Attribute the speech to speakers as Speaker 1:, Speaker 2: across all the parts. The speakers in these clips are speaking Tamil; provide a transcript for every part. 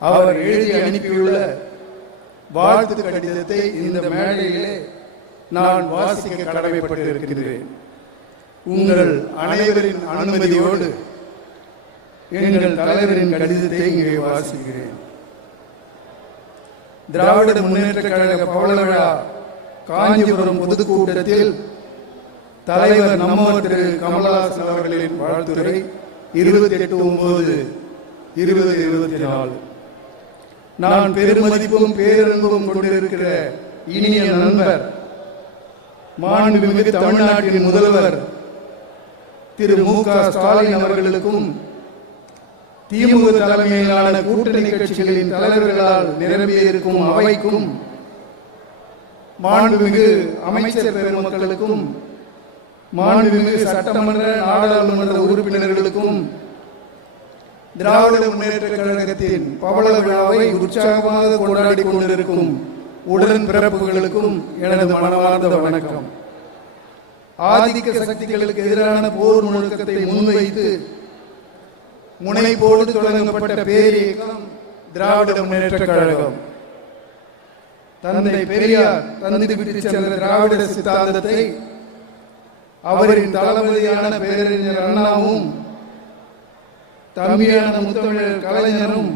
Speaker 1: அவர் எழுதி அனுப்பியுள்ள வாழ்த்து கடிதத்தை இந்த மேடையிலே நான் வாசிக்க கடமைப்பட்டிருக்கின்றேன். உங்கள் அனைவரின் அனுமதியோடு எங்கள் தலைவரின் கடிதத்தை இங்கே வாசிக்கிறேன். திராவிட முன்னேற்ற கழக பவள விழா காஞ்சிபுரம் பொதுக்கூட்டத்தில் தலைவர் நம்ம திரு. கமலஹாசன் அவர்களின் வாழ்த்துரை இருபத்தி எட்டு ஒன்பது இருபது இருபத்தி நாலு. நான் பெருமதிப்பும் பேரன்பும் கொண்டிருக்கிற இனிய நண்பர் மாண்புமிகு தமிழ்நாட்டின் முதல்வர் திரு மு க ஸ்டாலின் அவர்களுக்கும் திமுக தலைமையிலான கூட்டணி கட்சிகளின் தலைவர்களால் நிரம்பியிருக்கும் அவைக்கும் மாண்புமிகு அமைச்சர் பெருமக்களுக்கும் மாண்புமிகு சட்டமன்ற நாடாளுமன்ற உறுப்பினர்களுக்கும் திராவிட முன்னேற்ற கழகத்தின் பவள விழாவை உற்சாகமாக கொண்டாடி கொண்டிருக்கும் உடன் பிறப்புகளுக்கும் எனது மனமார்ந்த வணக்கம். ஆதிக்க சக்திகளுக்கு எதிரான போர் முழக்கத்தை முன்வைத்து முனைப்போடு தொடங்கப்பட்ட பேரியக்கம் திராவிட முன்னேற்ற கழகம். தந்தை பெரியார் தந்தை விட்டு சென்ற திராவிட சித்தாந்தத்தை அவரின் தளபதியான பேரறிஞர் அண்ணாவும் தம்பியான முத்தமிழர் கலைஞரும்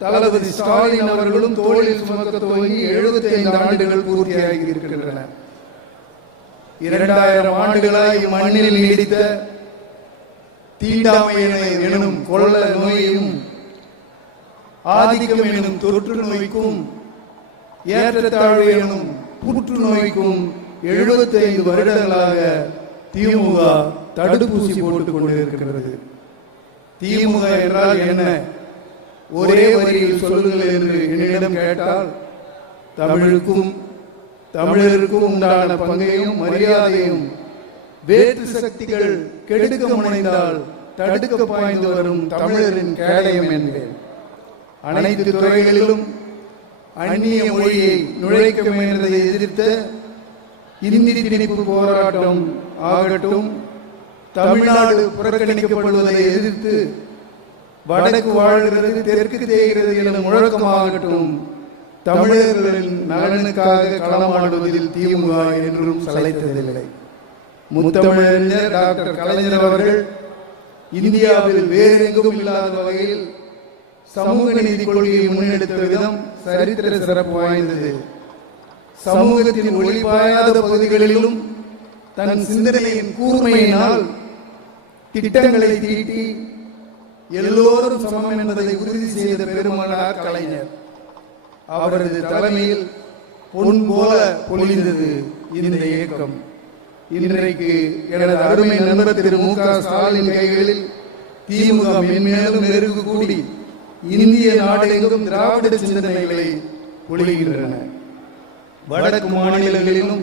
Speaker 1: தளபதி ஸ்டாலின் அவர்களும் தோளில் சுமக்க துவங்கி எழுபத்தி ஐந்து ஆண்டுகள் பூர்த்தியாகி இருக்கின்றன இரண்டாயிரம் ஆண்டுகளாய் மண்ணில் நீடித்த தீண்டாமையினை எனும் கொள்ள நோயையும் ஆதிக்கம் எனும் தொற்று நோய்க்கும் ஏற்றத்தாழ்வு எனும் புற்றுநோய்க்கும் எழுபத்தி ஐந்து வருடங்களாக திமுக தடுப்பூசி போட்டுக் கொண்டிருக்கிறது திமுக என்றால் என்ன? ஒரே வரியில் சொல்லுங்கள் என்று என்னிடம் கேட்டால் தமிழுக்கும் தமிழருக்கும் உண்டான பங்கையும் மரியாதையும் வேற்று சக்திகள் கெடுக்க முனைந்தால் தடுக்க பாய்ந்து வரும் தமிழரின் கேடயம் என்பேன் அனைத்து துறைகளிலும் அந்நிய மொழியை நுழைக்க முயன்றதை எதிர்த்த இந்தி திணிப்பு போராட்டம் ஆகட்டும். தமிழ்நாடு புறக்கணிக்கப்படுவதை எதிர்த்து வடக்கு வாழ்கிறது தெற்கு தேய்கிறது என முழக்கமாகட்டும் தமிழர்களின் நலனுக்காக களமாடுவதில் திமுக என்றும் சளைத்ததில்லை. முத்தமிழறிஞர் டாக்டர் கலைஞர் அவர்கள் இந்தியாவில் வேறெங்கும் இல்லாத வகையில் சமூக நீதி கொள்கையை முன்னெடுத்த விதம் சரித்திர சிறப்பு வாய்ந்தது. சமூகத்தின் ஒளிபாயாத பகுதிகளிலும் தன் சிந்தனையின் கூர்மையினால் திட்டங்களை தீட்டி எல்லோரும் சமம் என்பதை உறுதி செய்த பெருமானார் கலைஞர். அவரது தலைமையில் பொன் போல பொழிந்தது இந்த இயக்கம். இன்றைக்கு எனது அருமை நண்பர் திரு மு க. ஸ்டாலின் கைகளில் திமுக மென்மேலும் மெருகு கூடி இந்திய நாடெங்கும் திராவிட சிந்தனைகளை பொழிகின்றன. வடக்கு மாநிலங்களிலும்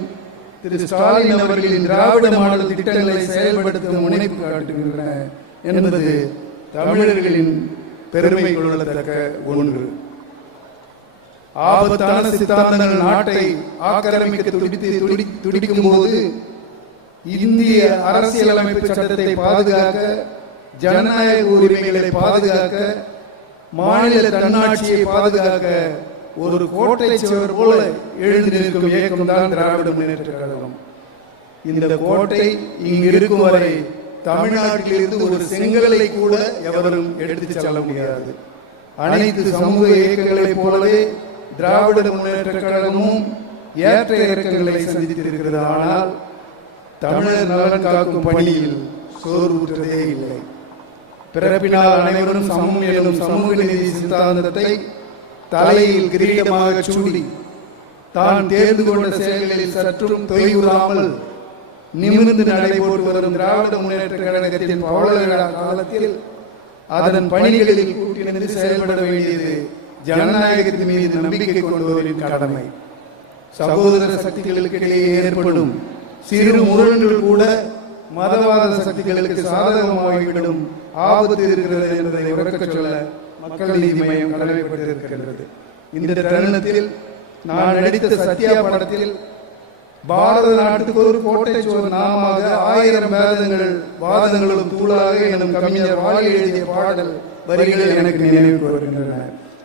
Speaker 1: திரு ஸ்டாலின் அவர்களின் திராவிட மாடல் திட்டங்களை செயல்படுத்த முனைப்பு காட்டுகின்றன என்பது தமிழர்களின் பெருமை கொள்ளத்தக்க ஒன்று. ஆபத்தான சித்தாந்தங்கள் நாட்டை ஆக்கிரமிக்க துடித்து துடி துடிக்கும் போது இந்திய அரசியலமைப்பு சட்டத்தை பாதுகாக்க ஜனநாயக உரிமைகளை பாதுகாக்க மாநில தன்னாட்சியை பாதுகாக்க ஒரு கோட்டை சுவர் போல எழுந்து நிற்கும் இயக்கம் தான் திராவிட முன்னேற்ற கழகம். இந்த கோட்டை இங்கு இருக்கும் வரை தமிழ்நாட்டில் இருந்து ஒரு செங்கலை கூட எவரும் எடுத்துச் செல்ல முடியாது. அனைத்து சமூக இயக்கங்களைப் போலவே திராவிட முன்னேற்ற கழகமும் ஏற்ற இறக்கங்களை சந்தித்திருக்கிறது. ஆனால் தமிழர் நலன் காக்கும் பணியில் சோர்வுற்றதே இல்லை. பிறப்பினால் அனைவரும் சமம் எனும் சமூக நீதி சித்தாந்தத்தை தலையில் கிரீடமாக சூடி. தான் தேர்ந்து கொண்ட செயல்களில் சற்றும் தொய்வுறாமல் நிமிர்ந்து நடைபோட்டு வரும் திராவிட முன்னேற்ற கழகத்தின் பவள விழா காலத்தில் அதன் பணிகளில் கூட்டிணைந்து செயல்பட வேண்டியது ஜனநாயகத்தின் மீது நம்பிக்கை கொண்டவரின் கடமை. சகோதர சக்திகளுக்கு இடையே ஏற்படும் சிறு முரண்கள் கூட மதவாத சக்திகளுக்கு சாதகமாகிவிடும். ஆபத்து இருக்கிறது என்பதை உறக்கச் சொல்ல மக்கள் நீதி மையம் கடமைப்பட்டிருக்கின்றது. இந்த தருணத்தில் நான் நடித்த சத்யா படத்தில் பாரத நாட்டுக்கு ஒரு கோட்டை சுவர் நாமாக ஆயிரம் வேதங்கள் வாதங்களும் தூளாக எனும் கவிஞர் வாலி எழுதிய பாடல் வரிகள் எனக்கு நினைவுக்கு வருகின்றன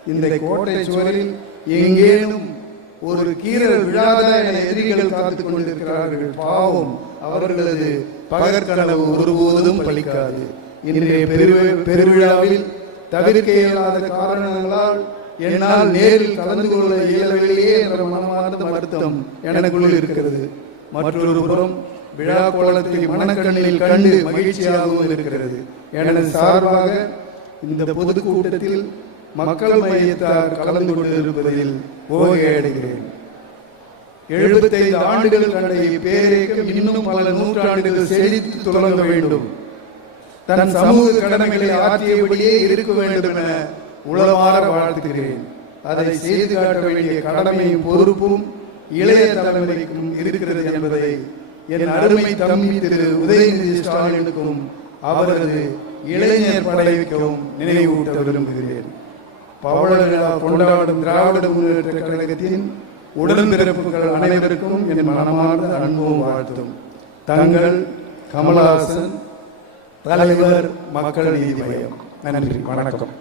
Speaker 1: இந்த கோட்டை சுவரில் எங்கேனும் ஒரு கீரல் விழாத என எதிரிகள் காத்துக் கொண்டிருக்கிறார்கள். பாவம் அவர்களது பகற்கனவு ஒருபோதும் பலிக்காது. இன்றைய பெரு- பெருவிழாவில் தவிர்க்க இயலாத காரணங்களால் என்னால் நேரில் கலந்து கொள்ள இயலவில்லையே என்ற மனமார்ந்த வருத்தம் எனக்குள் இருக்கிறது. மற்றொரு புறம் விழா கோலத்தை மனக்கண்ணில் கண்டு மகிழ்ச்சியாகவும் இருக்கிறது. எனது சார்பாக இந்த பொதுக்கூட்டத்தில் மக்கள் மையத்தார் கலந்து கொண்டிருப்பதில் ஓகை அடைகிறேன் எழுபத்தைந்து ஆண்டுகள் கண்ட பேரேக்கம் இன்னும் பல நூற்றாண்டுகள் செழித்து தொடங்க வேண்டும். தன் சமூக கடமைகளை ஆற்றியபடியே இருக்க வேண்டும் என உளமாற வாழ்த்துகிறேன். அதை செய்து காட்ட வேண்டிய கடமையும் பொறுப்பும் இளைய தலைமுறைக்கும் இருக்கிறது என்பதை என் அருமை தம்பி திரு உதயநிதி ஸ்டாலினுக்கும் அவரது இளைஞர் படைக்கும் நினைவூட்ட விரும்புகிறேன். பவள விழா கொண்டாடும் திராவிட முன்னேற்ற கழகத்தின் உடன்பிறப்புகள் அனைவருக்கும் என் மனமார்ந்த அன்பும் வாழ்த்தும். தங்கள் கமலஹாசன் தலைவர் மக்கள் நீதி மையம் நன்றி வணக்கம்.